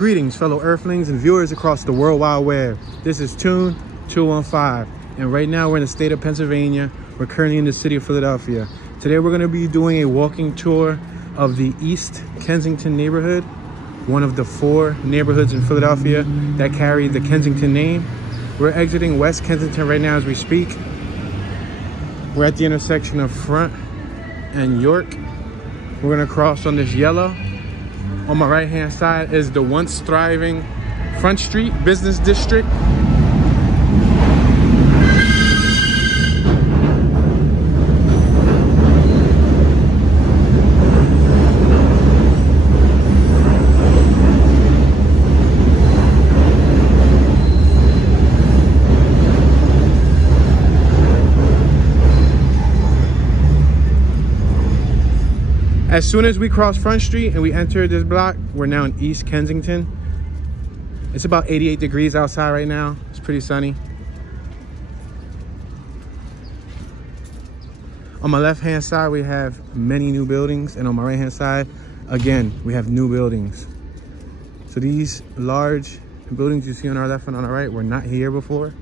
Greetings, fellow Earthlings and viewers across the World Wide Web. This is Tune 215, and right now we're in the state of Pennsylvania. We're currently in the city of Philadelphia. Today we're going to be doing a walking tour of the East Kensington neighborhood, one of the 4 neighborhoods in Philadelphia that carry the Kensington name. We're exiting West Kensington right now as we speak. We're at the intersection of Front and York. We're going to cross on this yellow. On my right hand side is the once thriving Front Street Business District. As soon as we cross Front Street and we enter this block, we're now in East Kensington. It's about 88 degrees outside right now. It's pretty sunny. On my left-hand side, we have many new buildings. And on my right-hand side, again, we have new buildings. So these large buildings you see on our left and on our right were not here before.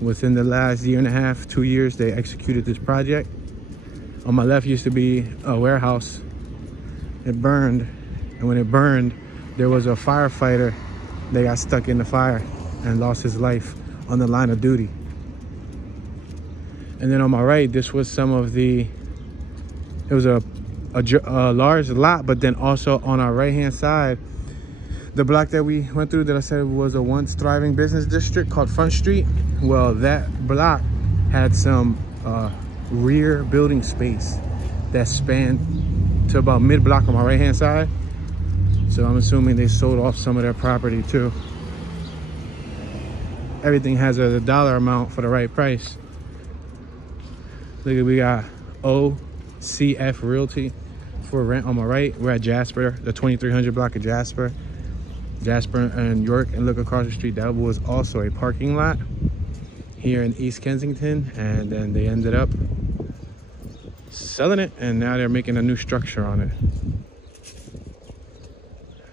Within the last year and a half, 2 years, they executed this project. On my left used to be a warehouse. It burned, and when it burned, there was a firefighter that got stuck in the fire and lost his life on the line of duty. And then on my right, this was some of the, it was a large lot, but then also on our right-hand side, the block that we went through that I said was a once thriving business district called Front Street. Well, that block had some rear building space that spanned to about mid-block on my right hand side, so I'm assuming they sold off some of their property too. Everything has a dollar amount for the right price. Look at, we got OCF Realty for rent on my right. We're at Jasper, the 2300 block of Jasper and York, and look across the street, that was also a parking lot here in East Kensington, and then they ended up selling it, and now they're making a new structure on it.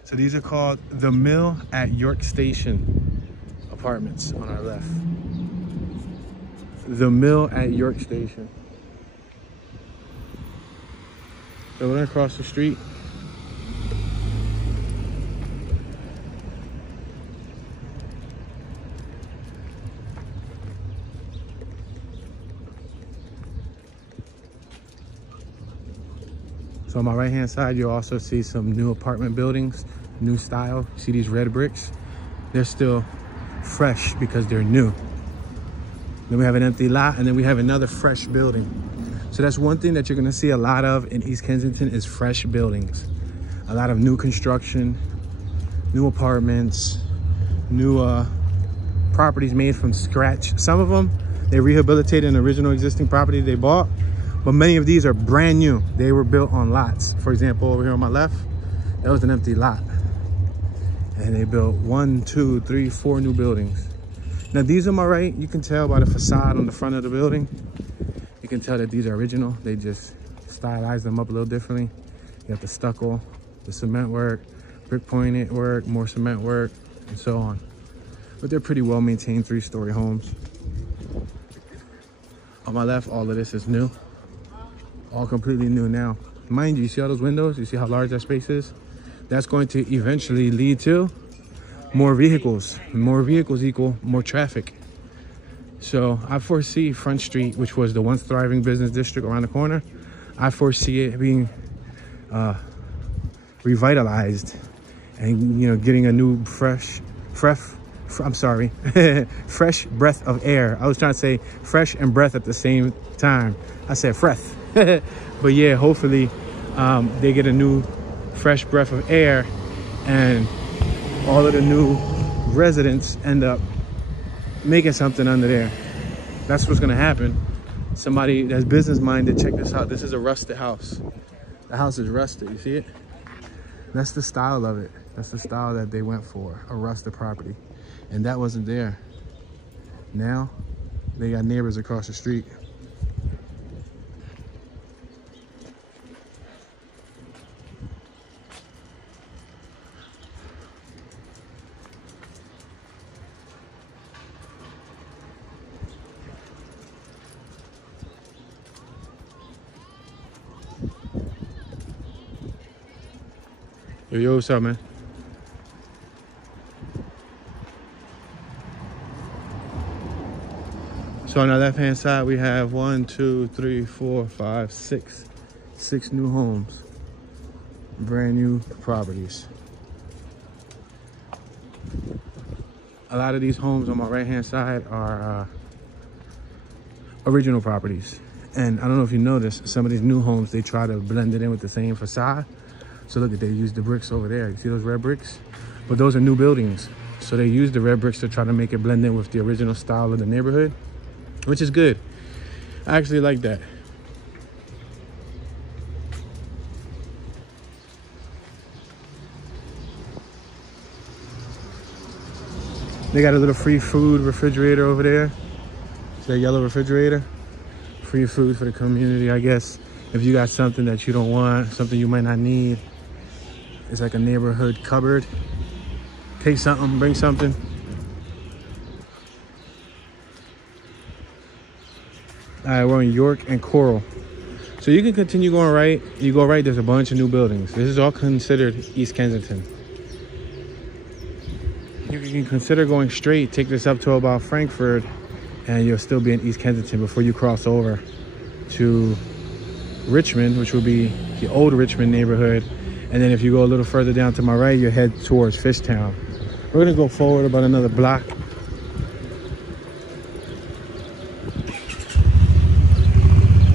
So these are called the Mill at York Station apartments on our left. The Mill at York Station. So we're gonna cross the street. So on my right hand side, you'll also see some new apartment buildings, new style. See these red bricks? They're still fresh because they're new. Then we have an empty lot, and then we have another fresh building. So that's one thing that you're gonna see a lot of in East Kensington is fresh buildings. A lot of new construction, new apartments, new properties made from scratch. Some of them, they rehabilitated an original existing property they bought, but many of these are brand new. They were built on lots. For example, over here on my left, that was an empty lot. And they built 1, 2, 3, 4 new buildings. Now these on my right, you can tell by the facade on the front of the building. You can tell that these are original. They just stylized them up a little differently. You got the stucco, the cement work, brick pointed work, more cement work, and so on. But they're pretty well maintained 3-story homes. On my left, all of this is new. All completely new now. Mind you, see all those windows? You see how large that space is? That's going to eventually lead to more vehicles. More vehicles equal more traffic. So I foresee Front Street, which was the once thriving business district around the corner, I foresee it being revitalized and, you know, getting a new fresh breath of air. I was trying to say fresh and breath at the same time. I said breath. But yeah, hopefully they get a new fresh breath of air, and all of the new residents end up making something under there. That's what's gonna happen. Somebody that's business minded, check this out. This is a rusted house. The house is rusted, you see it? That's the style of it. That's the style that they went for, a rusted property. And that wasn't there. Now they got neighbors across the street. Yo, what's up, man? So on the left-hand side, we have 1, 2, 3, 4, 5, 6 new homes, brand new properties. A lot of these homes on my right-hand side are original properties. And I don't know if you noticed, some of these new homes, they try to blend it in with the same facade. So look at, they use the bricks over there. You see those red bricks? But those are new buildings. So they use the red bricks to try to make it blend in with the original style of the neighborhood, which is good. I actually like that. They got a little free food refrigerator over there. It's that yellow refrigerator. Free food for the community, I guess. If you got something that you don't want, something you might not need. It's like a neighborhood cupboard. Take something, bring something. All right, we're on York and Coral. So you can continue going right. You go right, there's a bunch of new buildings. This is all considered East Kensington. You can consider going straight, take this up to about Frankfurt, and you'll still be in East Kensington before you cross over to Richmond, which will be the old Richmond neighborhood. And then if you go a little further down to my right, you head towards Fishtown. We're gonna go forward about another block.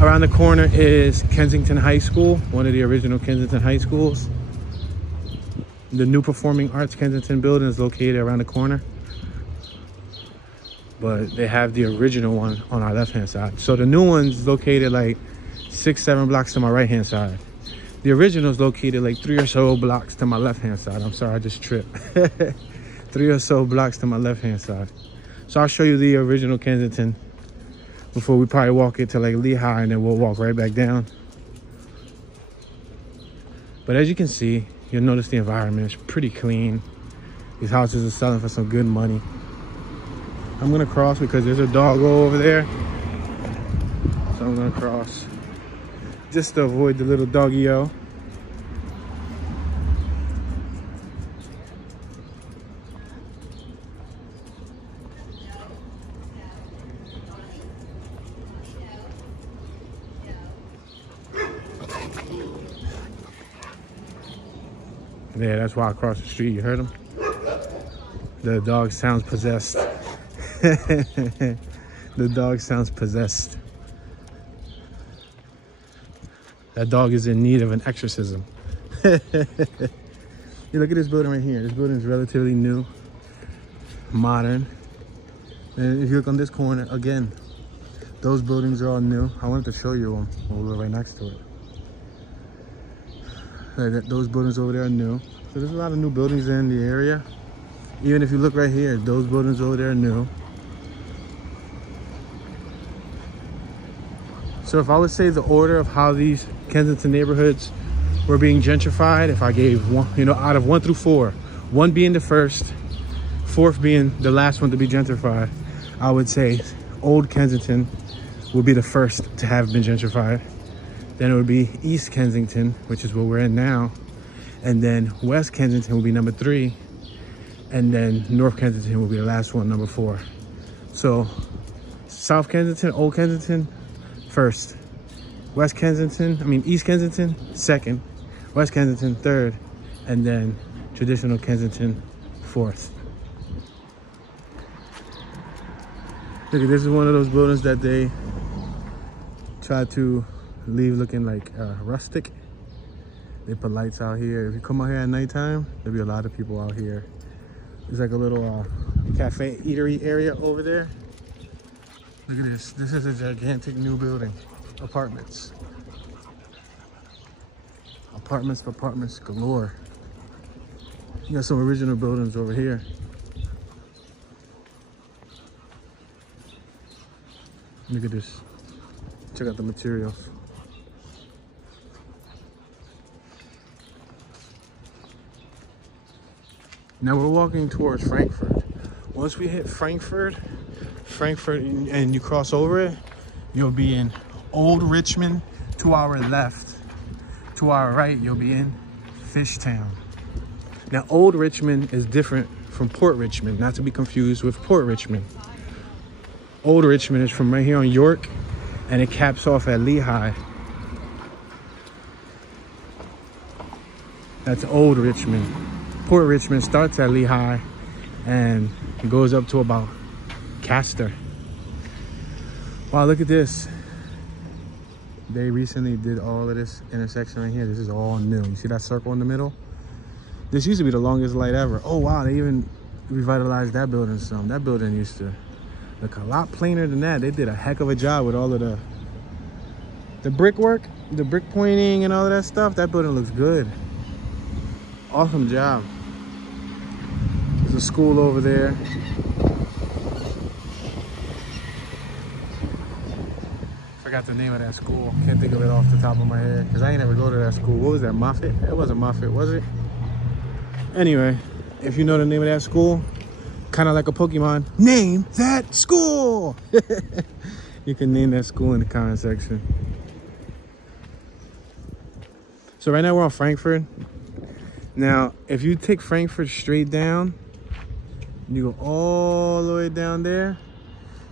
Around the corner is Kensington High School, one of the original Kensington high schools. The new Performing Arts Kensington building is located around the corner. But they have the original one on our left-hand side. So the new one's located like 6, 7 blocks to my right-hand side. The original is located like 3 or so blocks to my left-hand side. I'm sorry, I just tripped. 3 or so blocks to my left-hand side. So I'll show you the original Kensington before we probably walk it to like Lehigh, and then we'll walk right back down. But as you can see, you'll notice the environment is pretty clean. These houses are selling for some good money. I'm gonna cross because there's a doggo over there. So I'm gonna cross just to avoid the little doggy-o. Yeah, that's why I crossed the street. You heard him? The dog sounds possessed. The dog sounds possessed. That dog is in need of an exorcism. You look at this building right here. This building is relatively new, modern. And if you look on this corner, again, those buildings are all new. I wanted to show you them when we were right next to it. Those buildings over there are new. So there's a lot of new buildings in the area. Even if you look right here, those buildings over there are new. So if I would say the order of how these Kensington neighborhoods were being gentrified, if I gave one, you know, out of 1 through 4, 1 being the first, 4th being the last one to be gentrified, I would say Old Kensington would be the first to have been gentrified. Then it would be East Kensington, which is where we're in now. And then West Kensington will be number 3. And then North Kensington will be the last one, number 4. So South Kensington, Old Kensington, first. East Kensington, second. West Kensington, third. And then traditional Kensington, 4th. Look, this is one of those buildings that they try to leave looking like rustic. They put lights out here. If you come out here at nighttime, there'll be a lot of people out here. There's like a little cafe eatery area over there. Look at this. This is a gigantic new building. Apartments. Apartments galore. You got some original buildings over here. Look at this. Check out the materials. Now we're walking towards Frankfurt. Once we hit Frankfurt, and you cross over it, you'll be in Old Richmond. To our left, to our right, you'll be in Fishtown. Now, Old Richmond is different from Port Richmond, not to be confused with Port Richmond. Old Richmond is from right here on York, and it caps off at Lehigh. That's Old Richmond. Port Richmond starts at Lehigh and goes up to about Castor. Wow, look at this. They recently did all of this intersection right here. This is all new. You see that circle in the middle? This used to be the longest light ever. Oh wow, they even revitalized that building some. That building used to look a lot plainer than that. They did a heck of a job with all of the brickwork, the brick pointing and all of that stuff. That building looks good. Awesome job. There's a school over there. Forgot the name of that school. Can't think of it off the top of my head because I ain't never go to that school. What was that, Moffitt? It wasn't Moffitt, was it? Anyway, if you know the name of that school, kind of like a Pokemon, name that school. You can name that school in the comment section. So right now we're on Frankfurt. Now, if you take Frankfurt straight down, you go all the way down there,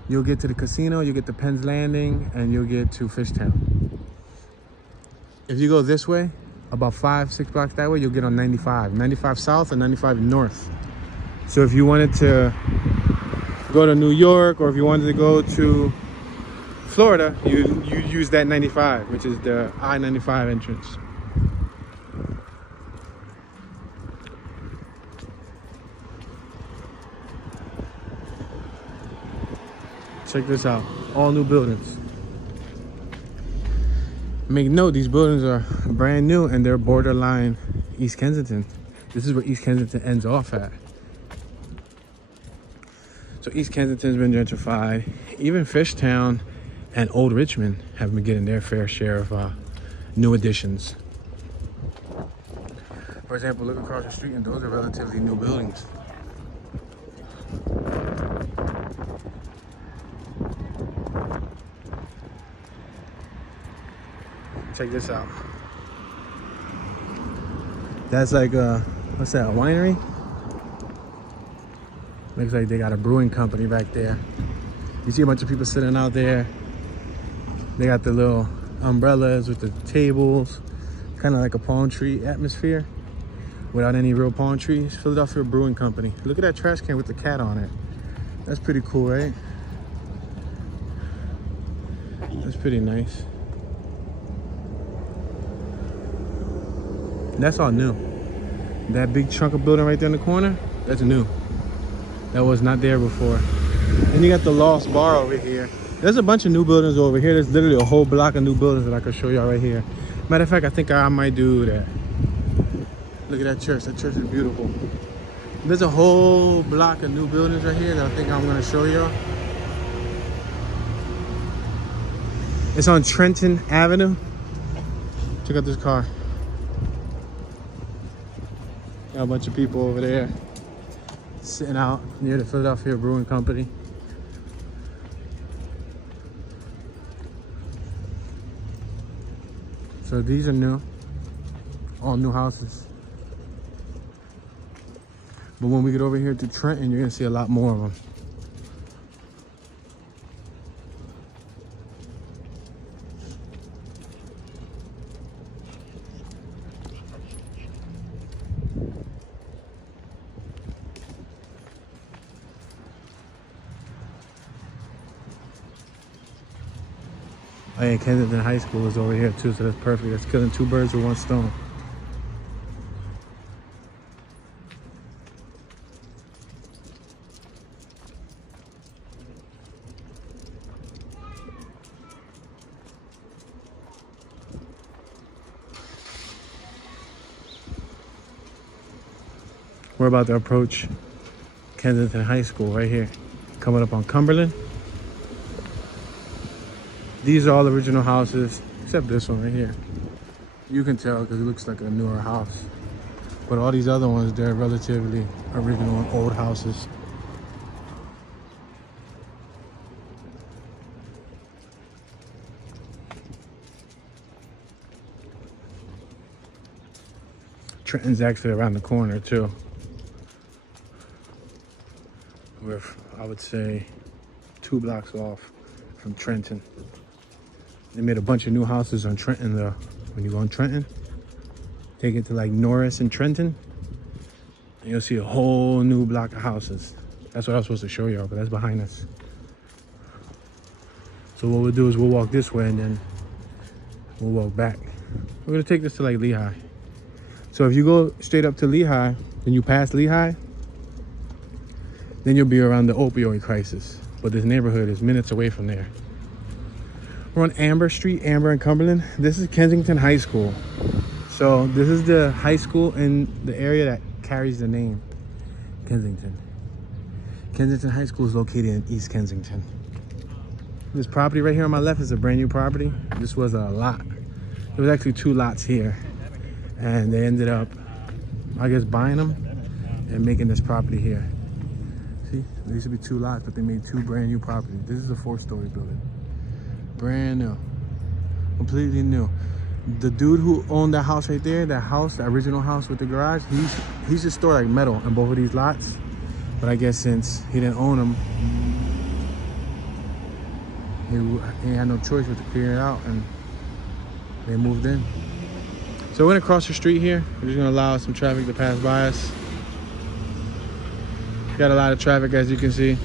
you'll get to the casino, you'll get to Penn's Landing, and you'll get to Fishtown. If you go this way, about 5-6 blocks that way, you'll get on 95. 95 south and 95 north. So if you wanted to go to New York, or if you wanted to go to Florida, you use that 95, which is the I-95 entrance. Check this out, all new buildings. Make note, these buildings are brand new and they're borderline East Kensington. This is where East Kensington ends off at. So East Kensington's been gentrified. Even Fishtown and Old Richmond have been getting their fair share of new additions. For example, look across the street and those are relatively new buildings. Check this out. That's like what's that, a winery? Looks like they got a brewing company back there. You see a bunch of people sitting out there. They got the little umbrellas with the tables, kind of like a palm tree atmosphere without any real palm trees. Philadelphia Brewing Company. Look at that trash can with the cat on it. That's pretty cool, right? That's pretty nice. That's all new. That big chunk of building right there in the corner, that's new. That was not there before. Then you got the Lost Bar over here. There's a bunch of new buildings over here. There's literally a whole block of new buildings that I can show y'all right here. Matter of fact, I think I might do that. Look at that church. That church is beautiful. There's a whole block of new buildings right here that I think I'm gonna show y'all. It's on Trenton Avenue. Check out this car. Got a bunch of people over there sitting out near the Philadelphia Brewing Company. So these are new, all new houses. But when we get over here to Trenton, you're gonna see a lot more of them. Oh yeah, Kensington High School is over here too, so that's perfect. That's killing two birds with one stone. We're about to approach Kensington High School right here, coming up on Cumberland. These are all original houses, except this one right here. You can tell because it looks like a newer house. But all these other ones, they're relatively original and old houses. Trenton's actually around the corner too. We're, I would say, 2 blocks off from Trenton. They made a bunch of new houses on Trenton though. When you go on Trenton, take it to like Norris and Trenton, and you'll see a whole new block of houses. That's what I was supposed to show y'all, but that's behind us. So what we'll do is we'll walk this way and then we'll walk back. We're gonna take this to like Lehigh. So if you go straight up to Lehigh, then you pass Lehigh, then you'll be around the opioid crisis. But this neighborhood is minutes away from there. We're on Amber Street, Amber and Cumberland. This is Kensington High School. So this is the high school in the area that carries the name Kensington. Kensington High School is located in East Kensington. This property right here on my left is a brand new property. This was a lot. There was actually 2 lots here. And they ended up, I guess, buying them and making this property here. See, there used to be 2 lots, but they made 2 brand new properties. This is a 4-story building. Brand new, completely new. The dude who owned that house right there, that house, the original house with the garage, he used to store like metal in both of these lots. But I guess since he didn't own them, he had no choice but to clear it out, and they moved in. So we're gonna cross the street here. We're just gonna allow some traffic to pass by us. Got a lot of traffic, as you can see.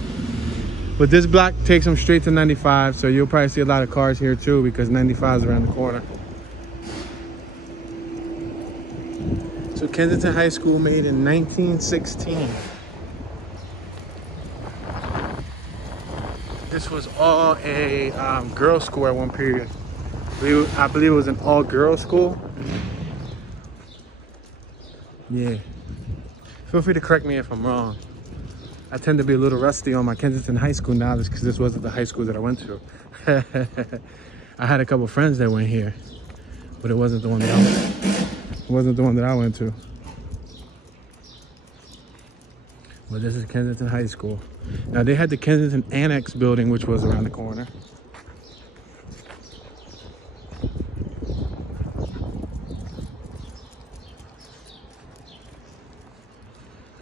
But this block takes them straight to 95, so you'll probably see a lot of cars here too, because 95 is around the corner. So Kensington High School made in 1916. This was all a girls' school at one period. I believe it was an all-girls school. Yeah. Feel free to correct me if I'm wrong. I tend to be a little rusty on my Kensington High School knowledge because this wasn't the high school that I went to. I had a couple friends that went here, but it wasn't the one that I went to. But this is Kensington High School. Now they had the Kensington Annex building, which was around the corner.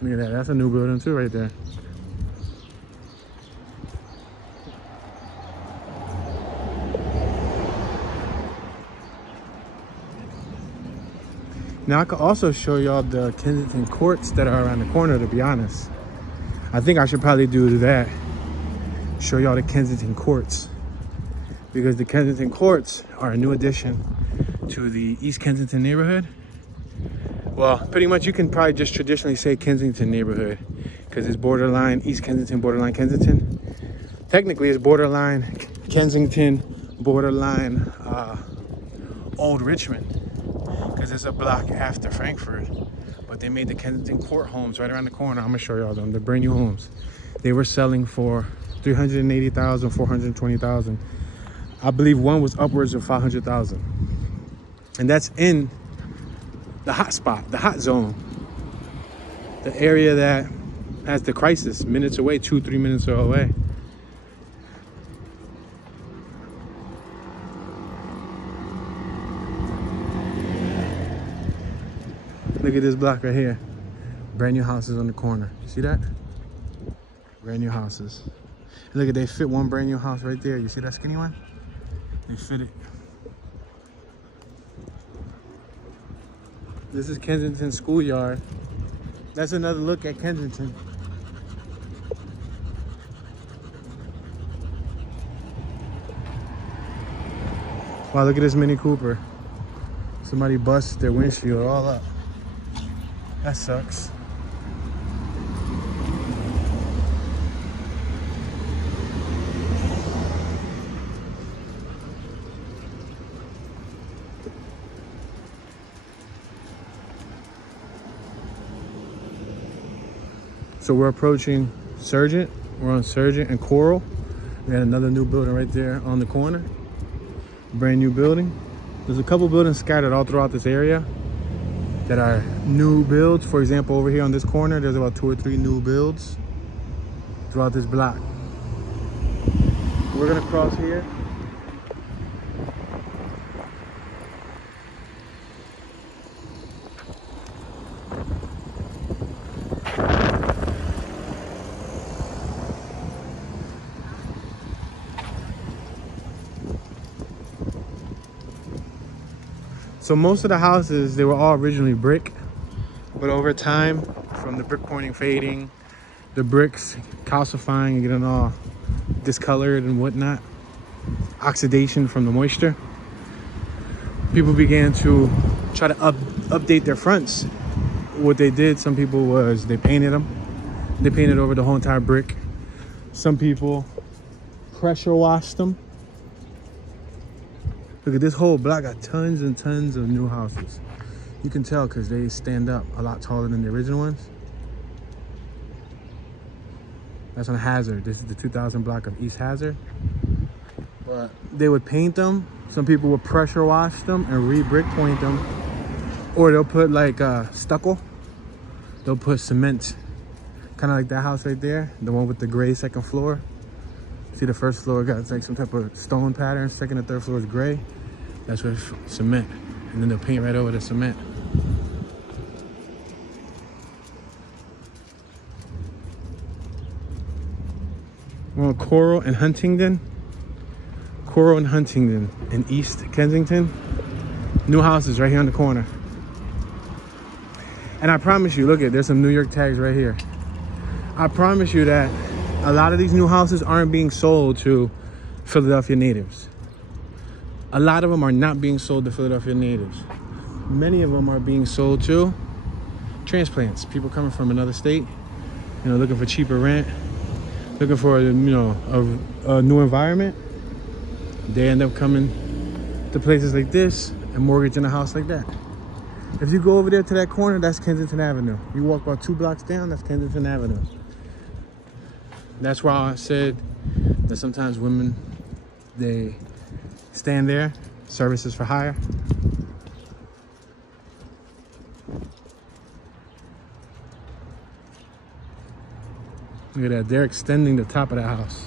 Look at that, that's a new building too right there. Now I could also show y'all the Kensington Courts that are around the corner, to be honest. I think I should probably do that. Show y'all the Kensington Courts. Because the Kensington Courts are a new addition to the East Kensington neighborhood. Well, pretty much you can probably just traditionally say Kensington neighborhood because it's borderline East Kensington, borderline Kensington. Technically, it's borderline Kensington, borderline Old Richmond because it's a block after Frankfurt. But they made the Kensington Court homes right around the corner. I'm gonna show y'all them. They're brand new homes. They were selling for $380,000, $420,000. I believe one was upwards of $500,000, and that's in the hot spot, the hot zone, the area that has the crisis, minutes away, 2-3 minutes away. Look at this block right here. Brand new houses on the corner. You see that? Brand new houses. And look at, they fit one brand new house right there. You see that skinny one? They fit it. This is Kensington Schoolyard. That's another look at Kensington. Wow, look at this Mini Cooper. Somebody busted their windshield all up. That sucks. So we're approaching Sergeant. We're on Sergeant and Coral. We got another new building right there on the corner. Brand new building. There's a couple buildings scattered all throughout this area that are new builds. For example, over here on this corner, there's about 2 or 3 new builds throughout this block. We're gonna cross here. So most of the houses, they were all originally brick, but over time, from the brick pointing fading, the bricks calcifying and getting all discolored and whatnot, oxidation from the moisture, people began to try to update their fronts. What they did, some people, was they painted them. They painted over the whole entire brick. Some people pressure washed them. Look at this whole block, got tons and tons of new houses. You can tell because they stand up a lot taller than the original ones. That's on Hazard. This is the 2000 block of East Hazard. But they would paint them. Some people would pressure wash them and re-brick point them. Or they'll put like stucco. They'll put cement. Kind of like that house right there. The one with the gray second floor. See, the first floor got like some type of stone pattern. Second and third floor is gray. That's with cement. And then they'll paint right over the cement. Well, Coral and Huntingdon. Coral and Huntingdon in East Kensington. New houses right here on the corner. And I promise you, look at, there's some New York tags right here. I promise you that a lot of these new houses aren't being sold to Philadelphia natives. A lot of them are not being sold to Philadelphia natives. Many of them are being sold to transplants, people coming from another state, you know, looking for cheaper rent, looking for, you know, a new environment. They end up coming to places like this and mortgaging a house like that. If you go over there to that corner, that's Kensington Avenue. You walk about 2 blocks down, that's Kensington Avenue. That's why I said that sometimes women, they stand there, services for hire. Look at that, they're extending the top of that house.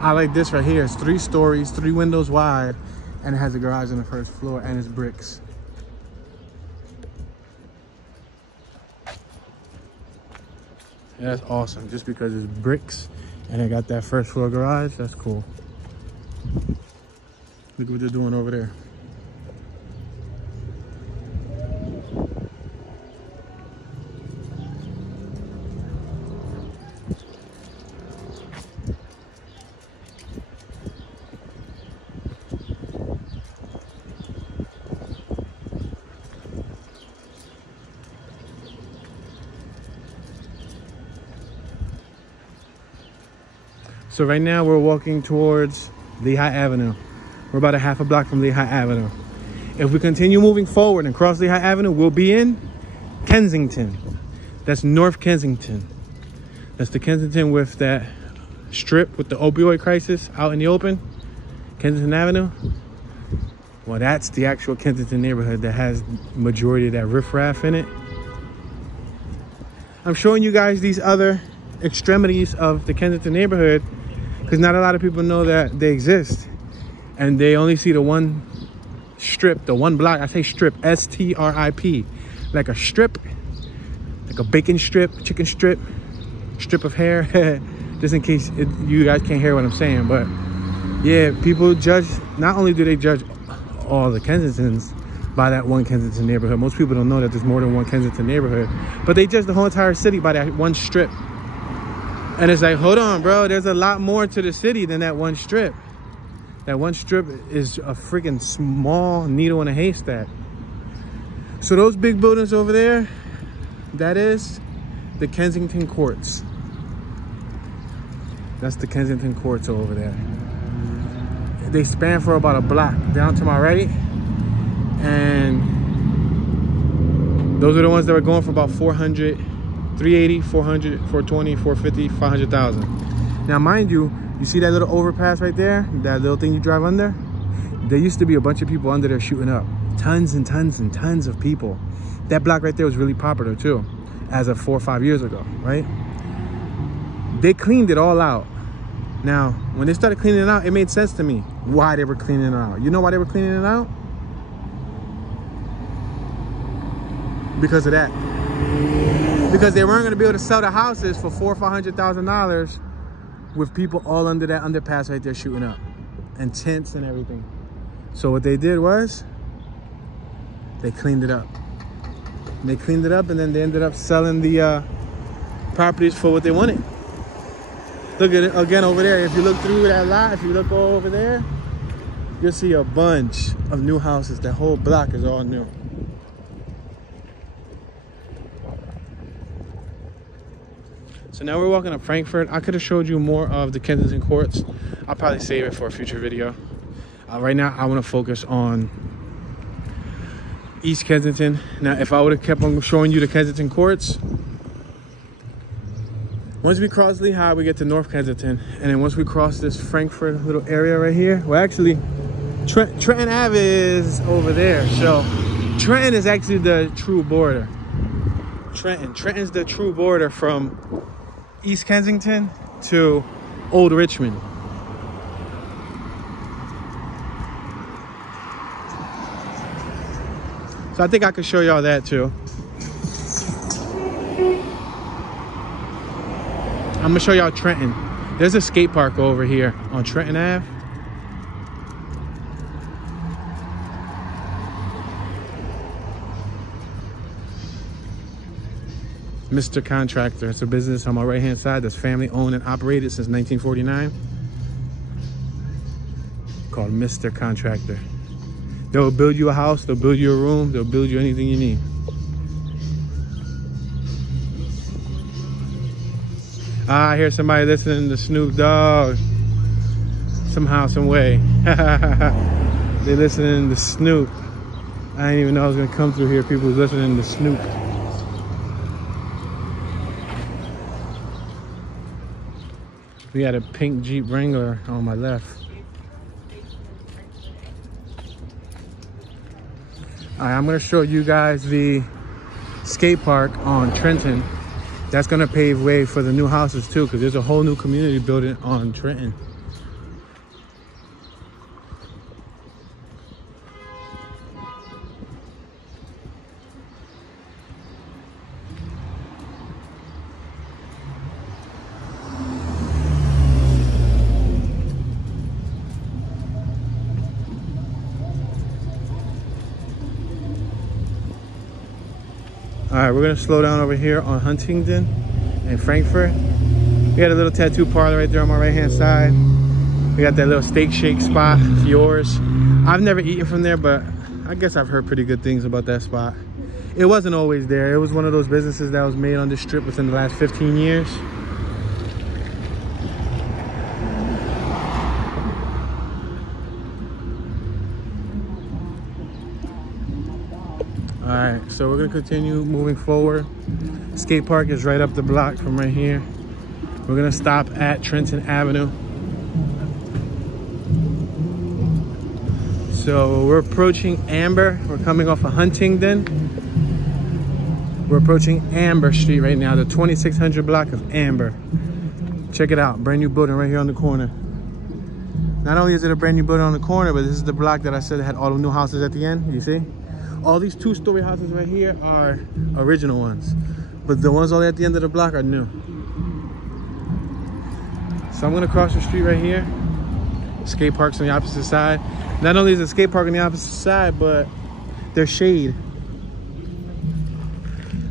I like this right here. It's 3 stories, 3 windows wide, and it has a garage on the first floor, and it's bricks. Yeah, that's awesome. Just because it's bricks and it got that first floor garage, that's cool. Look what they're doing over there. So right now we're walking towards Lehigh Avenue. We're about a half a block from Lehigh Avenue. If we continue moving forward and cross Lehigh Avenue, we'll be in Kensington. That's North Kensington. That's the Kensington with that strip with the opioid crisis out in the open. Kensington Avenue. Well, that's the actual Kensington neighborhood that has majority of that riffraff in it. I'm showing you guys these other extremities of the Kensington neighborhood because not a lot of people know that they exist, and they only see the one strip, the one block. I say strip, S-T-R-I-P, like a strip, like a bacon strip, chicken strip, strip of hair. Just in case you guys can't hear what I'm saying. But yeah, people judge, not only do they judge all the Kensingtons by that one Kensington neighborhood. Most people don't know that there's more than one Kensington neighborhood, but they judge the whole entire city by that one strip. And it's like, hold on, bro, there's a lot more to the city than that one strip. That one strip is a freaking small needle in a haystack. So those big buildings over there, that is the Kensington Courts. That's the Kensington Courts over there. They span for about a block down to my right. And those are the ones that were going for about 400, 380, 400, 420, 450, 500,000. Now, mind you, you see that little overpass right there? That little thing you drive under? There used to be a bunch of people under there shooting up. Tons and tons and tons of people. That block right there was really popular too, as of 4 or 5 years ago, right? They cleaned it all out. Now, when they started cleaning it out, it made sense to me why they were cleaning it out. You know why they were cleaning it out? Because of that. because they weren't going to be able to sell the houses for $400,000 or $500,000 with people all under that underpass right there shooting up and tents and everything. So what they did was they cleaned it up. They cleaned it up, and then they ended up selling the properties for what they wanted. Look at it again over there. If you look through that lot, if you look over there, you'll see a bunch of new houses. That whole block is all new. So now we're walking up Frankfurt. I could have showed you more of the Kensington Courts. I'll probably save it for a future video. Right now, I want to focus on East Kensington. Now, if I would have kept on showing you the Kensington Courts, once we cross Lehigh, we get to North Kensington. And then once we cross this Frankfurt little area right here, well, actually, Trenton Ave is over there. So Trenton is actually the true border. Trenton's the true border from East Kensington to Old Richmond. So I think I could show y'all that too. I'm gonna show y'all Trenton. There's a skate park over here on Trenton Ave. Mr. Contractor. It's a business on my right hand side that's family owned and operated since 1949. Called Mr. Contractor. They'll build you a house, they'll build you a room, they'll build you anything you need. I hear somebody listening to Snoop Dogg. Somehow, some way. They listening to Snoop. I didn't even know I was gonna come through here. People was listening to Snoop. We got a pink Jeep Wrangler on my left. All right, I'm gonna show you guys the skate park on Trenton. That's gonna pave way for the new houses too, because there's a whole new community building on Trenton. All right, we're gonna slow down over here on Huntington and Frankfurt. We got a little tattoo parlor right there on my right hand side. We got that little steak shake spot, yours. I've never eaten from there, but I guess I've heard pretty good things about that spot. It wasn't always there. It was one of those businesses that was made on this strip within the last 15 years. All right, so we're gonna continue moving forward. Skate park is right up the block from right here. We're gonna stop at Trenton Avenue. So we're approaching Amber. We're coming off of Huntington. We're approaching Amber Street right now, the 2600 block of Amber. Check it out, brand new building right here on the corner. Not only is it a brand new building on the corner, but this is the block that I said had all the new houses at the end, you see? All these two-story houses right here are original ones, but the ones all at the end of the block are new. So I'm gonna cross the street right here. Skate park's on the opposite side. Not only is the skate park on the opposite side, but there's shade.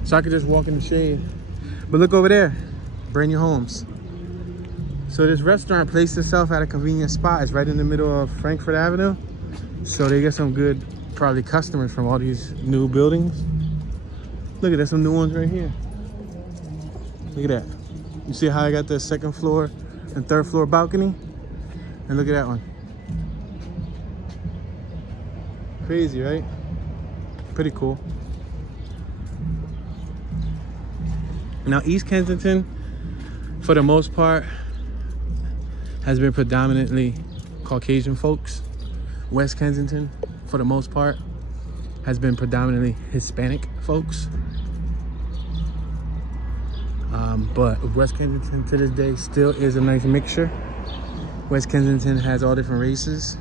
So I could just walk in the shade. But look over there, brand new homes. So this restaurant placed itself at a convenient spot. It's right in the middle of Frankfurt Avenue. So they get some good, probably customers from all these new buildings. Look at that, some new ones right here. Look at that. You see how I got the second floor and third floor balcony? And look at that one. Crazy, right? Pretty cool. Now East Kensington, for the most part, has been predominantly Caucasian folks. West Kensington, for the most part, has been predominantly Hispanic folks. But West Kensington to this day still is a nice mixture. West Kensington has all different races.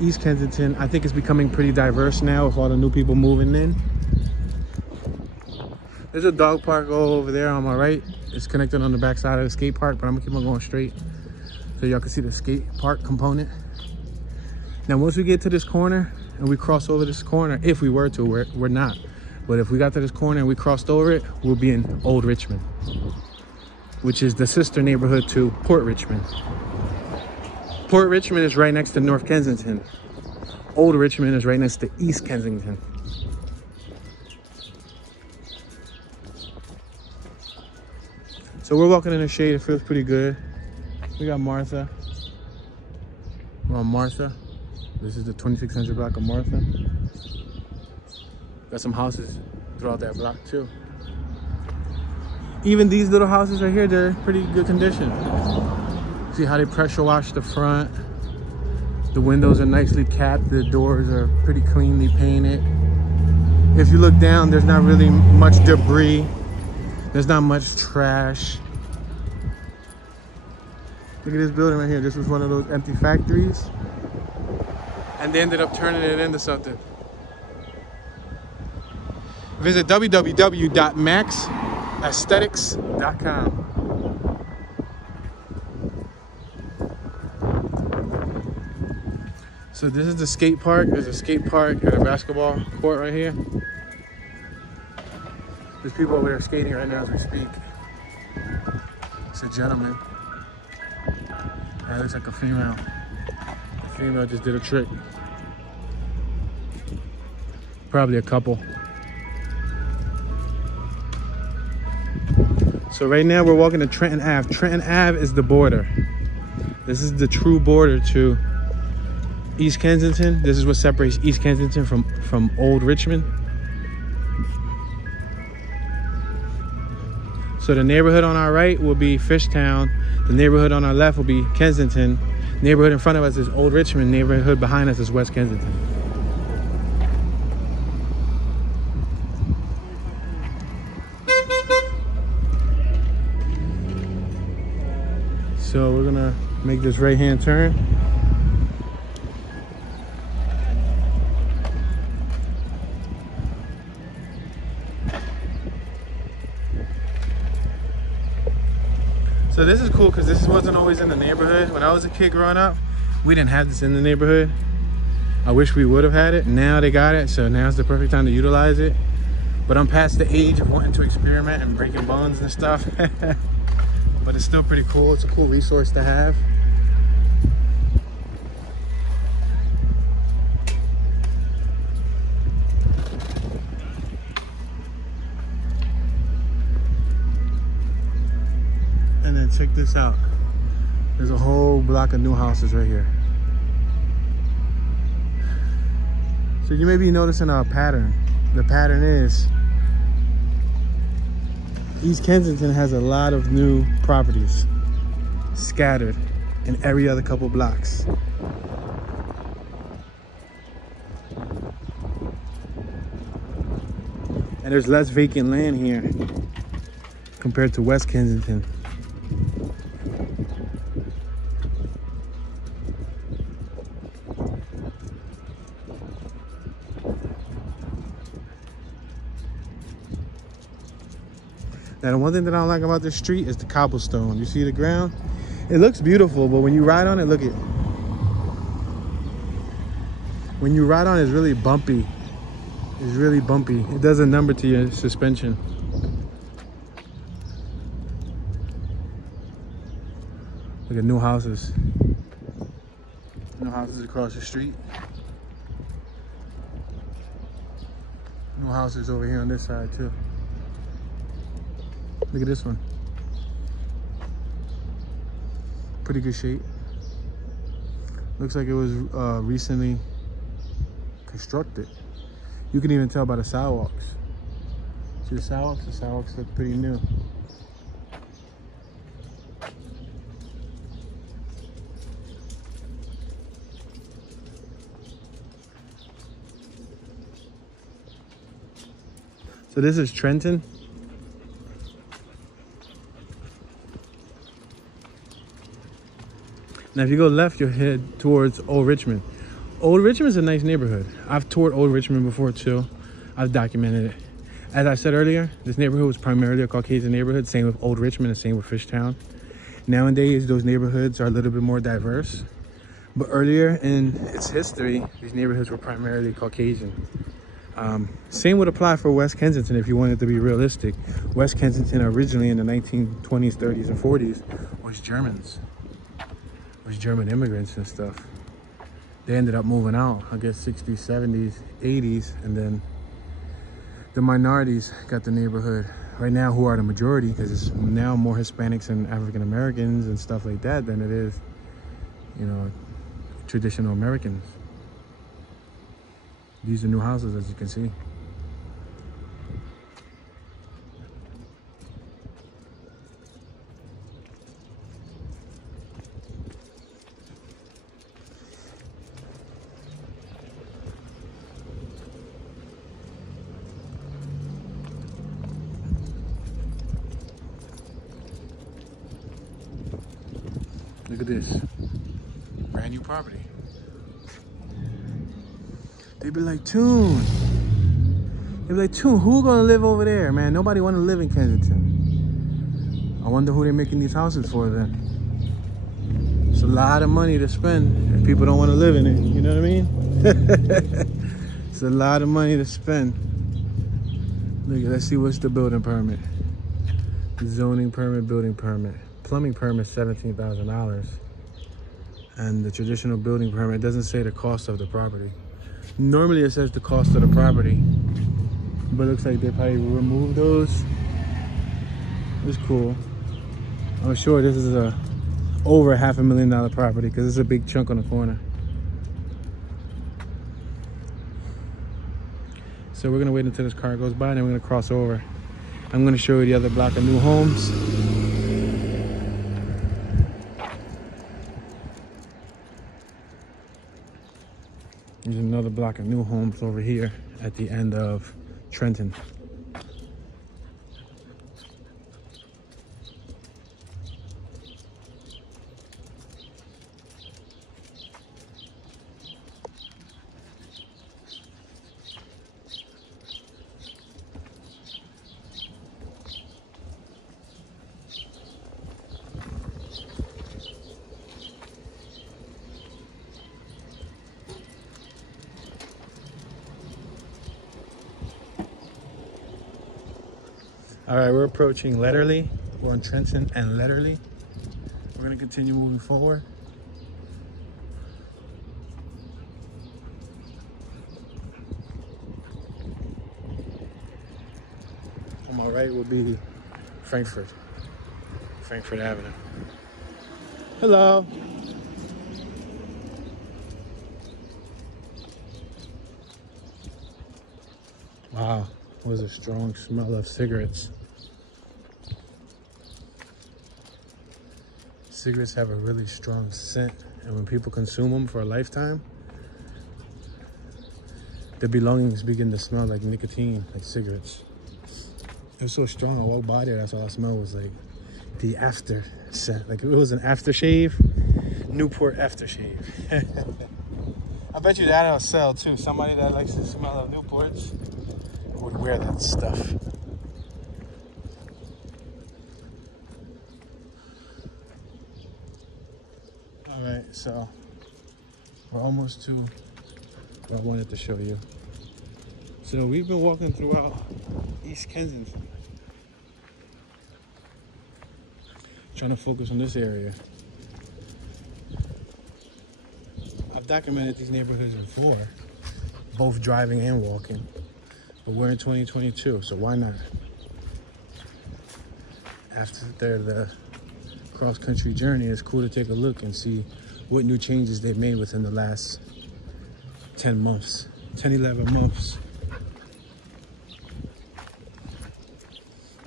East Kensington, I think, is becoming pretty diverse now with all the new people moving in. There's a dog park over there on my right. It's connected on the back side of the skate park, but I'm gonna keep on going straight so y'all can see the skate park component. Now, once we get to this corner and we cross over this corner, if we were to, we're not. But if we got to this corner and we crossed over it, we'll be in Old Richmond, which is the sister neighborhood to Port Richmond. Port Richmond is right next to North Kensington. Old Richmond is right next to East Kensington. So we're walking in the shade. It feels pretty good. We got Martha. We're on Martha. This is the 2600 block of Martha. Got some houses throughout that block too. Even these little houses right here, they're pretty good condition. See how they pressure wash the front. The windows are nicely capped. The doors are pretty cleanly painted. If you look down, there's not really much debris. There's not much trash. Look at this building right here. This was one of those empty factories. And they ended up turning it into something. Visit www.maxaesthetics.com. So this is the skate park. There's a skate park and a basketball court right here. There's people over there skating right now as we speak. It's a gentleman. That looks like a female. The female just did a trick. Probably a couple. So right now we're walking to Trenton Ave. Trenton Ave is the border. This is the true border to East Kensington. This is what separates East Kensington from Old Richmond. So the neighborhood on our right will be Fishtown. The neighborhood on our left will be Kensington. Neighborhood in front of us is Old Richmond. Neighborhood behind us is West Kensington. So we're gonna make this right-hand turn. So this is cool because this wasn't always in the neighborhood. When I was a kid growing up, we didn't have this in the neighborhood. I wish we would have had it. Now they got it, so now's the perfect time to utilize it. But I'm past the age of wanting to experiment and breaking bones and stuff. But it's still pretty cool. It's a cool resource to have. And then check this out. There's a whole block of new houses right here. So you may be noticing a pattern. The pattern is East Kensington has a lot of new properties scattered in every other couple blocks. And there's less vacant land here compared to West Kensington. Now, the one thing that I don't like about this street is the cobblestone. You see the ground? It looks beautiful, but when you ride on it, look at it. When you ride on it, it's really bumpy. It's really bumpy. It does a number to your suspension. Look at new houses. New houses across the street. New houses over here on this side too. Look at this one. Pretty good shape. Looks like it was recently constructed. You can even tell by the sidewalks. See the sidewalks? The sidewalks look pretty new. So this is Trenton. Now, if you go left, you'll head towards Old Richmond. Old Richmond is a nice neighborhood. I've toured Old Richmond before too. I've documented it. As I said earlier, this neighborhood was primarily a Caucasian neighborhood. Same with Old Richmond and same with Fishtown. Nowadays, those neighborhoods are a little bit more diverse. But earlier in its history, these neighborhoods were primarily Caucasian. Same would apply for West Kensington if you wanted to be realistic. West Kensington originally in the 1920s, 30s, and 40s was Germans. Was German immigrants and stuff. They ended up moving out, I guess 60s, 70s, 80s, and then the minorities got the neighborhood. Right now, who are the majority, because it's now more Hispanics and African Americans and stuff like that than it is, you know, traditional Americans. These are new houses, as you can see. Look at this, brand new property. They'd be like, Toon. They'd be like, Toon, who gonna live over there, man? Nobody wanna live in Kensington. I wonder who they're making these houses for then. It's a lot of money to spend if people don't wanna live in it, you know what I mean? It's a lot of money to spend. Look, let's see what's the building permit. Zoning permit, building permit. Plumbing permit, $17,000. And the traditional building permit doesn't say the cost of the property. Normally it says the cost of the property, but it looks like they probably removed those. It's cool. I'm sure this is a over $500,000 property because it's a big chunk on the corner. So we're gonna wait until this car goes by and then we're gonna cross over. I'm gonna show you the other block of new homes. There's another block of new homes over here at the end of Trenton. All right, we're approaching Letterly. We're on Trenton and Letterly. We're gonna continue moving forward. On my right will be Frankfurt Avenue. Hello. Wow, what was a strong smell of cigarettes. Cigarettes have a really strong scent, and when people consume them for a lifetime, their belongings begin to smell like nicotine, like cigarettes. It was so strong, I walked by there, that's all I smelled was like the after scent. Like it was an aftershave, Newport aftershave. I bet you that'll sell too. Somebody that likes the smell of Newports would wear that stuff. All right, so we're almost to what I wanted to show you. So we've been walking throughout East Kensington, trying to focus on this area. I've documented these neighborhoods before, both driving and walking, but we're in 2022, so why not? After the cross-country journey, it's cool to take a look and see what new changes they've made within the last 10 months, 10, 11 months.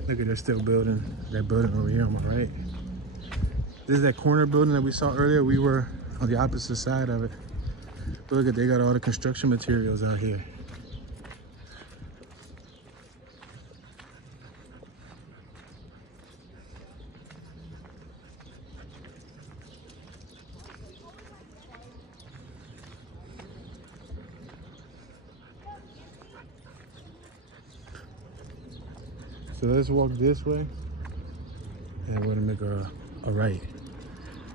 Look at, they're still building that building over here on my right. This is that corner building that we saw earlier. We were on the opposite side of it. But look at, they got all the construction materials out here. So let's walk this way, and we're gonna make a right.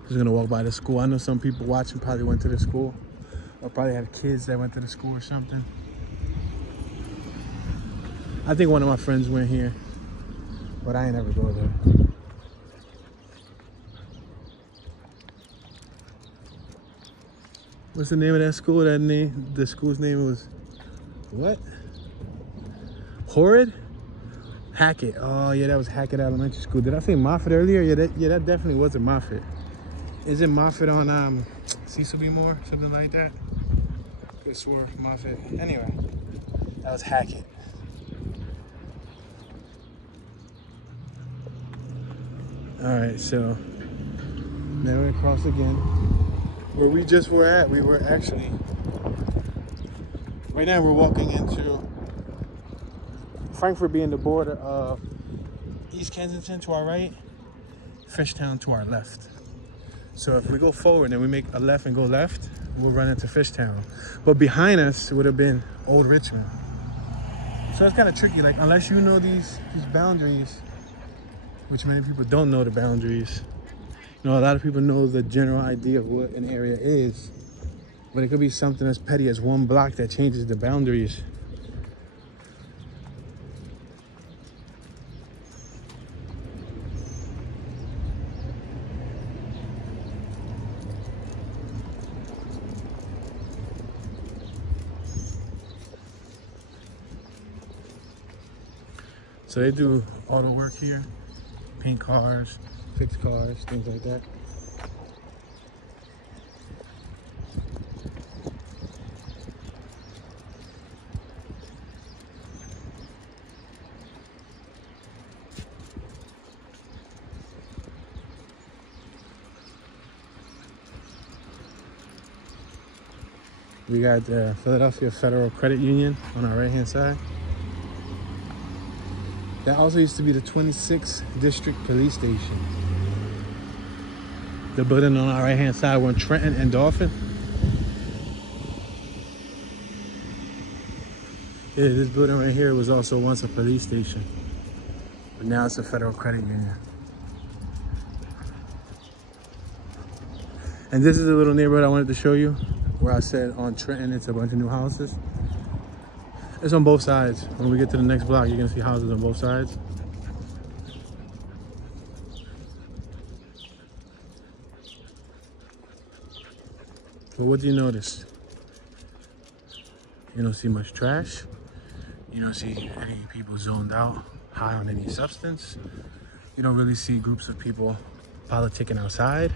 Just gonna walk by the school. I know some people watching probably went to the school, or probably have kids that went to the school or something. I think one of my friends went here, but I ain't ever go there. What's the name of that school? The school's name was what? Horrid? Hackett. Oh yeah, that was Hackett Elementary School. Did I say Moffat earlier? Yeah, that definitely wasn't Moffat. Is it Moffat on Cecil B. Moore? Something like that? Could have swore Moffat. Anyway, that was Hackett. Alright, so now we're across again. Where we just were at, we were actually, right now we're walking into Frankfurt being the border of East Kensington to our right, Fishtown to our left. So if we go forward and we make a left and go left, we'll run into Fishtown. But behind us would have been Old Richmond. So it's kind of tricky, like unless you know these boundaries, which many people don't know the boundaries. You know, a lot of people know the general idea of what an area is, but it could be something as petty as one block that changes the boundaries. So they do auto work here, paint cars, fix cars, things like that. We got the Philadelphia Federal Credit Union on our right-hand side. That also used to be the 26th District Police Station. The building on our right-hand side were Trenton and Dauphin. Yeah, this building right here was also once a police station, but now it's a Federal Credit Union. And this is a little neighborhood I wanted to show you, where I said on Trenton it's a bunch of new houses. It's on both sides. When we get to the next block, you're gonna see houses on both sides. But what do you notice? You don't see much trash. You don't see any people zoned out, high on any substance. You don't really see groups of people politicking outside.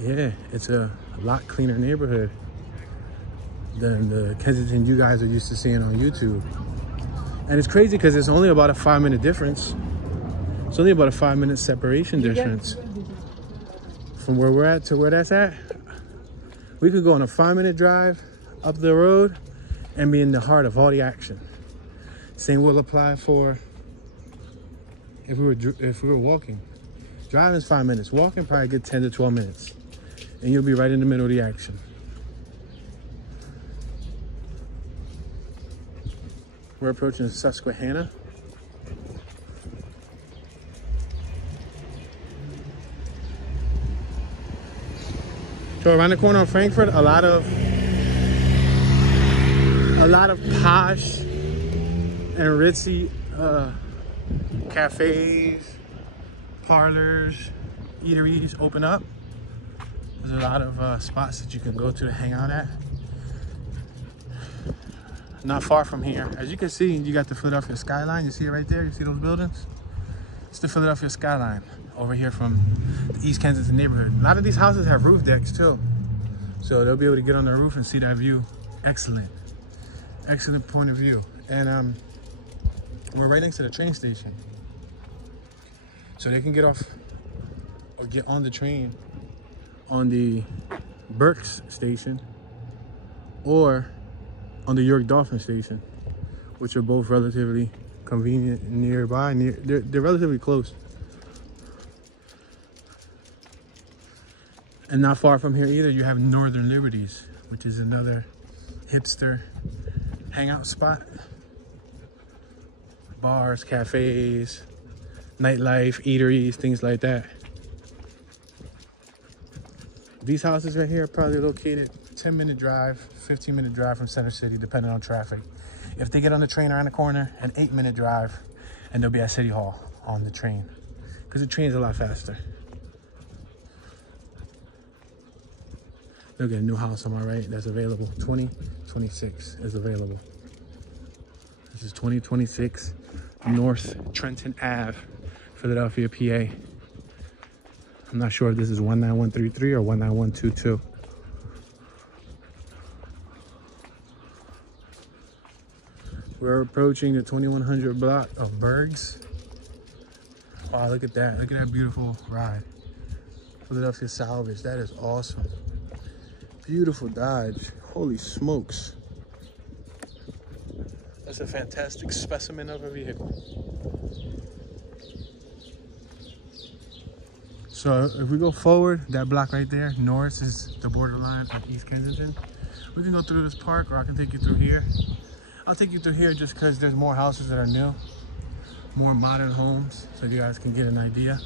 Yeah, it's a lot cleaner neighborhood than the Kensington you guys are used to seeing on YouTube. And it's crazy because it's only about a 5-minute difference. It's only about a 5-minute separation difference from where we're at to where that's at. We could go on a 5-minute drive up the road and be in the heart of all the action. Same will apply for if we were walking. Driving is 5 minutes. Walking probably a good 10 to 12 minutes. And you'll be right in the middle of the action. We're approaching Susquehanna. So around the corner of Frankfurt, a lot of posh and ritzy cafes, parlors, eateries open up. There's a lot of spots that you can go to hang out at. Not far from here, as you can see, you got the Philadelphia skyline. You see it right there? You see those buildings? It's the Philadelphia skyline over here from the East Kensington neighborhood. A lot of these houses have roof decks too, so they'll be able to get on the roof and see that view. Excellent point of view. And we're right next to the train station, so they can get off or get on the train on the Berks station or on the York Dolphin station, which are both relatively convenient and nearby. They're relatively close. And not far from here either, you have Northern Liberties, which is another hipster hangout spot. bars, cafes, nightlife, eateries, things like that. These houses right here are probably located 10-minute drive, 15-minute drive from Center City, depending on traffic. If they get on the train around the corner, an 8-minute drive, and they'll be at City Hall on the train, because the train's a lot faster. Look at a new house on my right that's available. 2026 is available. This is 2026 North Trenton Ave, Philadelphia, PA. I'm not sure if this is 19133 or 19122. We're approaching the 2100 block of Bergs. Wow, look at that. Look at that beautiful ride. Philadelphia Salvage. That is awesome. Beautiful Dodge. Holy smokes. That's a fantastic specimen of a vehicle. So if we go forward, that block right there, Norris is the borderline of East Kensington. We can go through this park, or I can take you through here. I'll take you through here just because there's more houses that are new, more modern homes, so you guys can get an idea.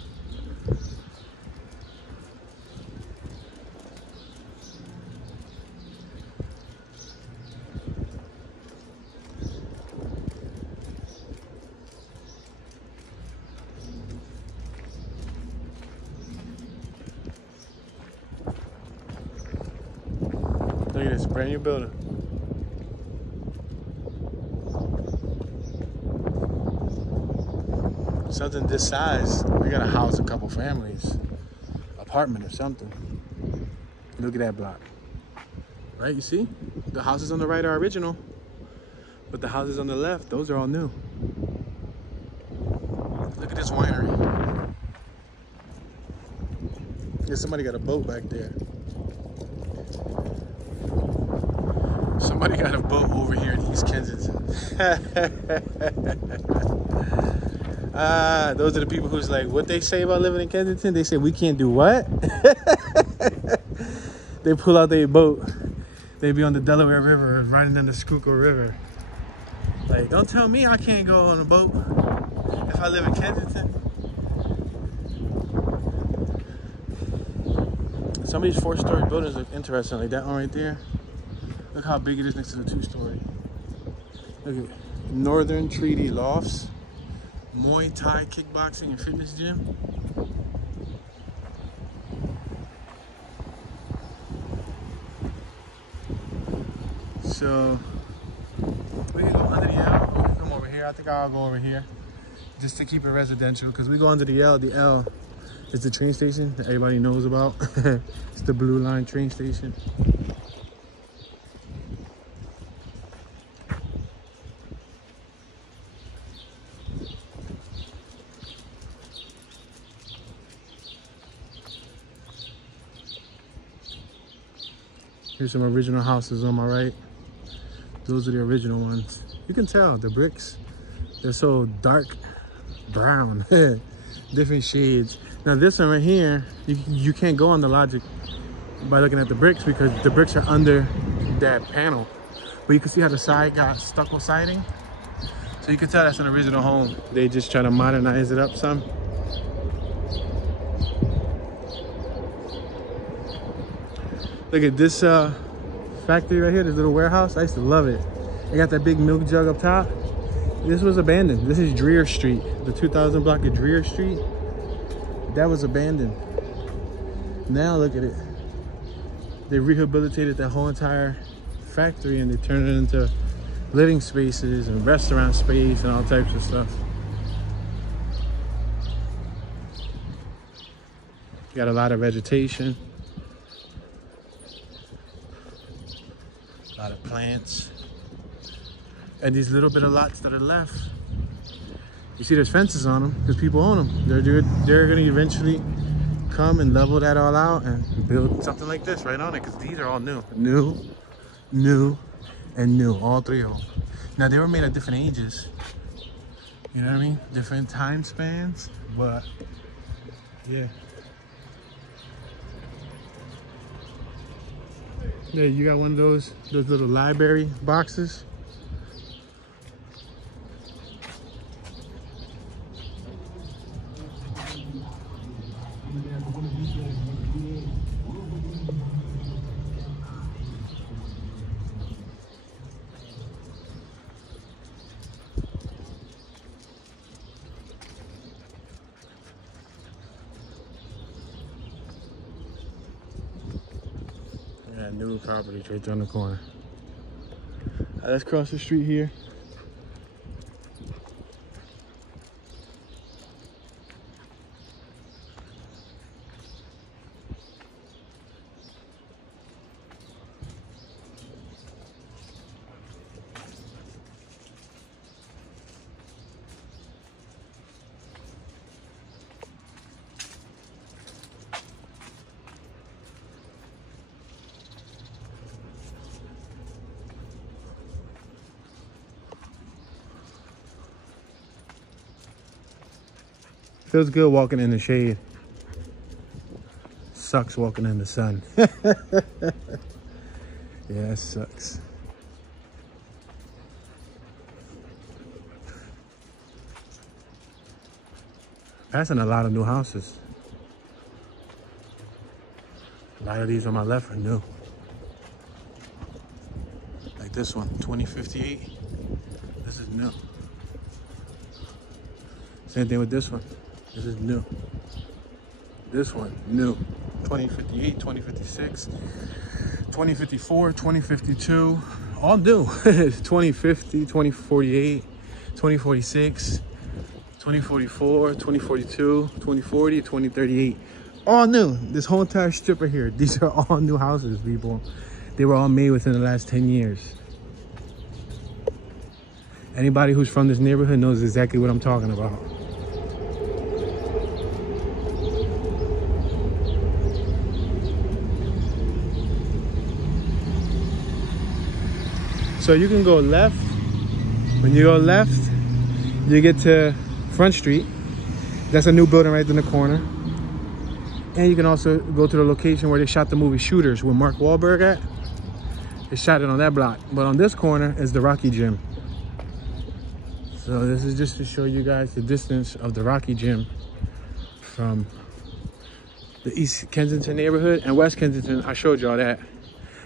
Look at this brand new building. Something this size, we gotta house a couple families, apartment or something. Look at that block, right? You see, the houses on the right are original, but the houses on the left, those are all new. Look at this winery. Yeah, somebody got a boat back there. Somebody got a boat over here in East Kensington. Those are the people who's like, what they say about living in Kensington? They say, we can't do what? They pull out their boat. They be on the Delaware River, riding down the Schuylkill River. Like, don't tell me I can't go on a boat if I live in Kensington. Some of these 4-story buildings look interesting, like that one right there. Look how big it is next to the 2-story. Look at Northern Treaty Lofts, Muay Thai kickboxing and fitness gym. So we can go under the L, or we can come over here. I think I'll go over here just to keep it residential, because we go under the L. The L is the train station that everybody knows about. It's the Blue Line train station. Here's some original houses on my right. Those are the original ones. You can tell the bricks, they're so dark brown, different shades. Now this one right here, you can't go on the logic by looking at the bricks, because the bricks are under that panel. But you can see how the side got stucco siding. So you can tell that's an original home. They just try to modernize it up some. Look at this factory right here, this little warehouse. I used to love it. They got that big milk jug up top. This was abandoned. This is Dreer Street, the 2000 block of Dreer Street. That was abandoned. Now look at it. They rehabilitated that whole entire factory and they turned it into living spaces and restaurant space and all types of stuff. Got a lot of vegetation. A lot of plants. And these little bit of lots that are left, you see there's fences on them because people own them. They're gonna eventually come and level that all out and build something like this right on it, because these are all new, and new, all three of them. Now they were made at different ages, you know what I mean? Different time spans, but yeah. Yeah, you got one of those little library boxes. Yeah, new property right there on the corner. Let's cross the street here. Feels good walking in the shade. Sucks walking in the sun. Yeah, it sucks. Passing a lot of new houses. A lot of these on my left are new. Like this one, 2058. This is new. Same thing with this one. This is new. This one, new. 2058, 2056, 2054, 2052. All new. 2050, 2048, 2046, 2044, 2042, 2040, 2038. All new. This whole entire strip right here. These are all new houses, people. They were all made within the last 10 years. Anybody who's from this neighborhood knows exactly what I'm talking about. So you can go left. When you go left, you get to Front Street. That's a new building right in the corner. And you can also go to the location where they shot the movie Shooters with Mark Wahlberg at. They shot it on that block. But on this corner is the Rocky Gym. So this is just to show you guys the distance of the Rocky Gym from the East Kensington neighborhood and West Kensington. I showed y'all that.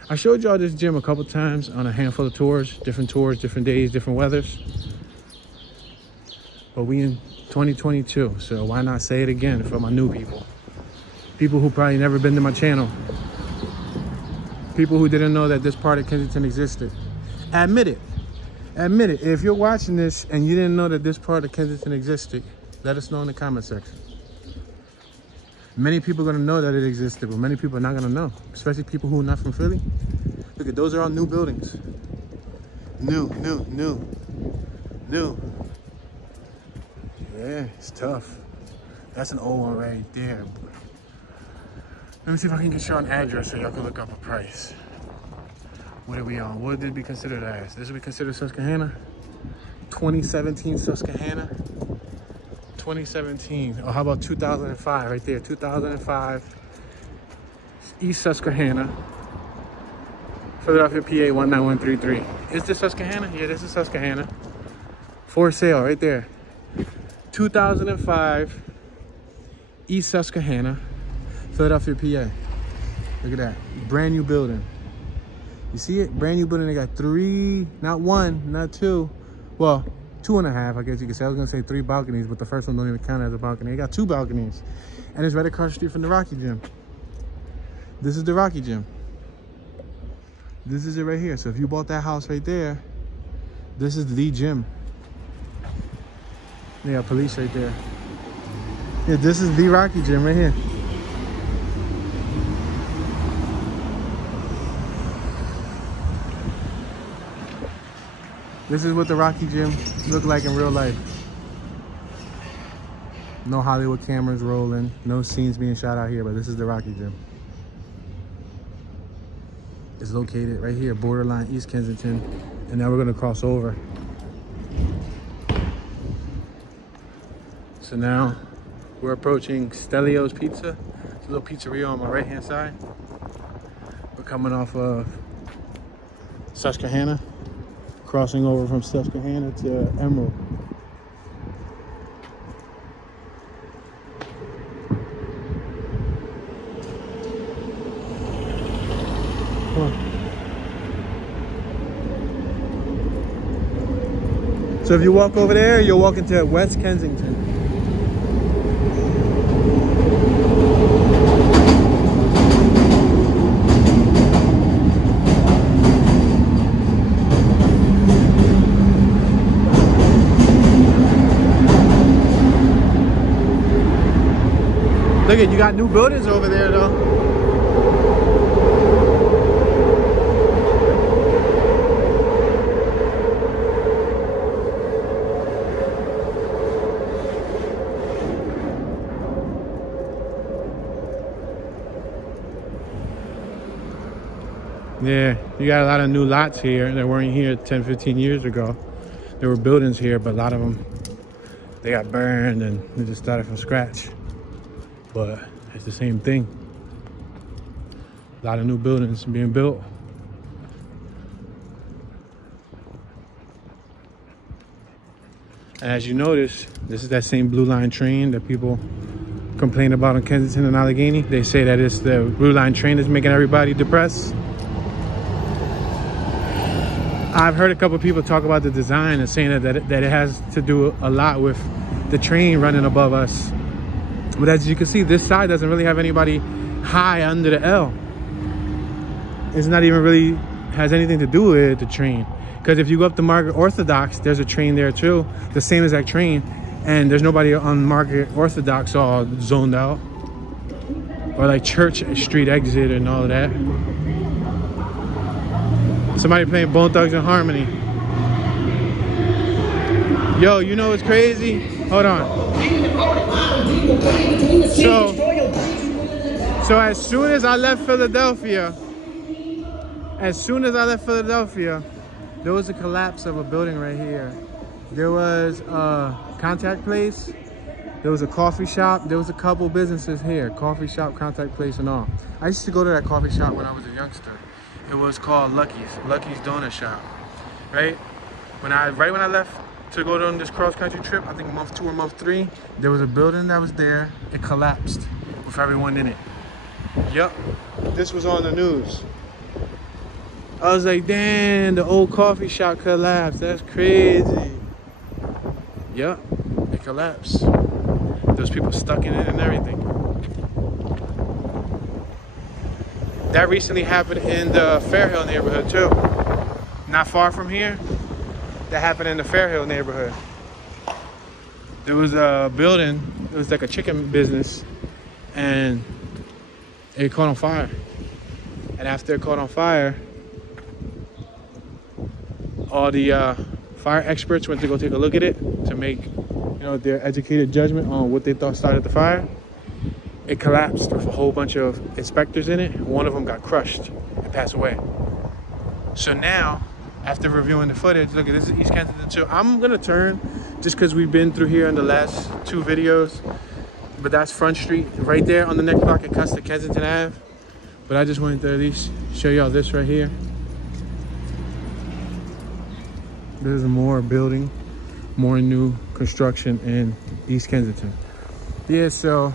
I showed y'all this gym a couple times on a handful of tours, different days, different weathers. But we in 2022, so why not say it again for my new people? People who probably never been to my channel. People who didn't know that this part of Kensington existed. Admit it. Admit it. If you're watching this and you didn't know that this part of Kensington existed, let us know in the comment section. Many people are going to know that it existed, but many people are not going to know, especially people who are not from Philly. Look at those are all new buildings. New. Yeah, it's tough. That's an old one right there. Let me see if I can get you an address so y'all can look up a price. What are we on? What did we consider as? This would be considered Susquehanna? 2017 Susquehanna? 2017. Oh, how about 2005 right there? 2005 East Susquehanna, Philadelphia, PA 19133. Is this Susquehanna? Yeah, this is Susquehanna. For sale right there. 2005 East Susquehanna, Philadelphia, PA. Look at that. Brand new building. You see it? Brand new building. They got 3, not 1, not 2. Well, 2.5, I guess you could say. I was gonna say 3 balconies, but the first one don't even count as a balcony. They got 2 balconies. And it's right across the street from the Rocky Gym. This is the Rocky Gym. This is it right here. So if you bought that house right there, this is the gym. They got police right there. Yeah, this is the Rocky Gym right here. This is what the Rocky Gym looked like in real life. No Hollywood cameras rolling, no scenes being shot out here, but this is the Rocky Gym. It's located right here, borderline East Kensington, and now we're gonna cross over. So now we're approaching Stelio's Pizza. It's a little pizzeria on my right-hand side. We're coming off of Susquehanna, crossing over from Susquehanna to Emerald. So if you walk over there, you'll walk into West Kensington. Look at, you got new buildings over there though. Yeah, you got a lot of new lots here that weren't here 10, 15 years ago. There were buildings here, but a lot of them, they got burned and they just started from scratch. But it's the same thing. A lot of new buildings being built. And as you notice, this is that same blue line train that people complain about in Kensington and Allegheny. They say that it's the blue line train that's making everybody depressed. I've heard a couple of people talk about the design and saying that it has to do a lot with the train running above us. But as you can see, this side doesn't really have anybody high under the L. It's not even really has anything to do with the train. Because if you go up to Margaret Orthodox, there's a train there too, the same exact train, and there's nobody on Margaret Orthodox all zoned out. Or like Church Street exit and all of that. Somebody playing Bone Thugs and Harmony. Yo, you know what's crazy? Hold on. So as soon as I left Philadelphia, there was a collapse of a building right here. There was a contact place, there was a coffee shop, there was a couple businesses here, coffee shop, contact place and all. I used to go to that coffee shop when I was a youngster. It was called Lucky's Donut Shop, right? Right when I left to go on this cross-country trip, I think month 2 or month 3, there was a building that was there. It collapsed with everyone in it. Yup, this was on the news. I was like, damn, the old coffee shop collapsed. That's crazy. Yup, it collapsed. Those people stuck in it and everything. That recently happened in the Fairhill neighborhood too. Not far from here. That happened in the Fairhill neighborhood. There was a building, it was like a chicken business, and it caught on fire. And after it caught on fire, all the fire experts went to go take a look at it to make, you know, their educated judgment on what they thought started the fire. It collapsed with a whole bunch of inspectors in it. One of them got crushed and passed away. So now, after reviewing the footage, look at this is East Kensington too. I'm gonna turn just because we've been through here in the last 2 videos, but that's Front Street right there on the next block. It cuts to Kensington Ave. But I just wanted to at least show y'all this right here. There's more building, more new construction in East Kensington. Yeah, so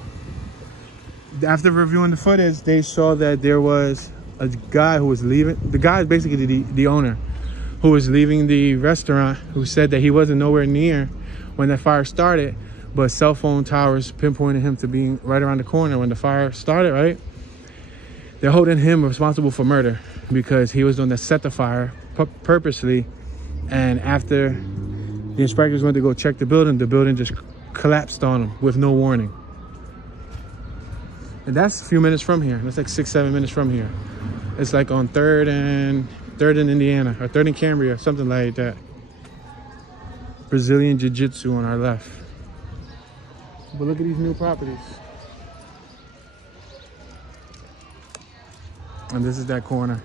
after reviewing the footage, they saw that there was a guy who was leaving. The guy is basically the owner, who was leaving the restaurant, who said that he wasn't nowhere near when that fire started, but cell phone towers pinpointed him to being right around the corner when the fire started, right? They're holding him responsible for murder because he was the one that set the fire purposely. And after the inspectors went to go check the building just collapsed on him with no warning. And that's a few minutes from here. That's like 6-7 minutes from here. It's like on 3rd and Indiana, or 3rd and Cambria, something like that. Brazilian Jiu-Jitsu on our left. But look at these new properties. And this is that corner.